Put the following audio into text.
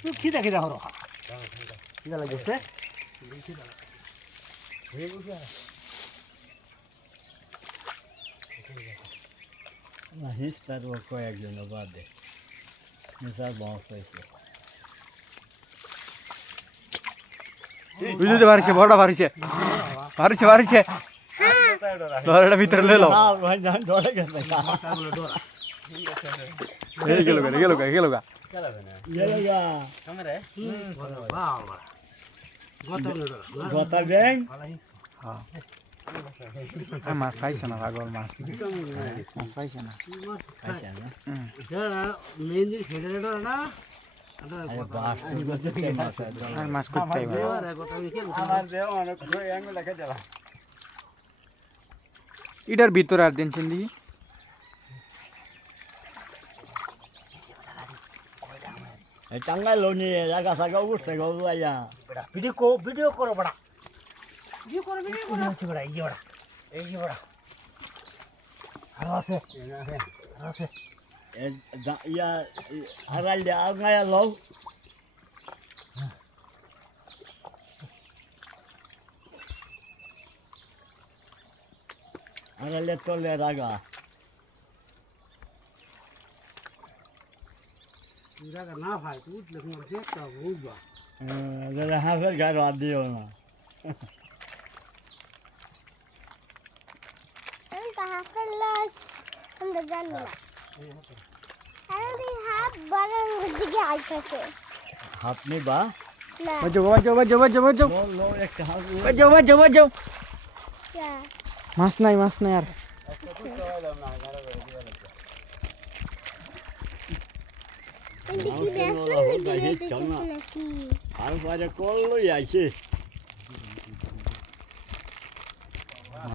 তুই খিদা খিদা হরো খিদা লাগছে না হিস্টার ও কয়েকজন বাদে মিসার বস হয়েছে বুঝতে পারছে বড়টা পারছে পারছে পারছে ডরাটা ভিতরে লইলো ডরে গেছে এই গেল গা গতা ব্যাং মাছ খাইছে না পাগল মাছ মাছ খাইছে না মেহেন্দি খেটে না আর মাছ করতে এটার ভিতরে আর দিন চিন্দি টাঙ্গাই লোনি জায়গা সাগা উঠছে গো আইয়া ভিডিও করো বড়া ভিডিও হচ্ছে বড়া এই যে বড়া আরো আছে ইয়া আড়াল দিয়া আগায়া লও আড়ালে তলে রাগা জায়গা না ভাই উঠলে তোমার দেখতে হবে বুঝবা যারা হাফের গাড়ি আর দিও না হাত নিবা মাছ নাই আর আর পরে কল লই আইছে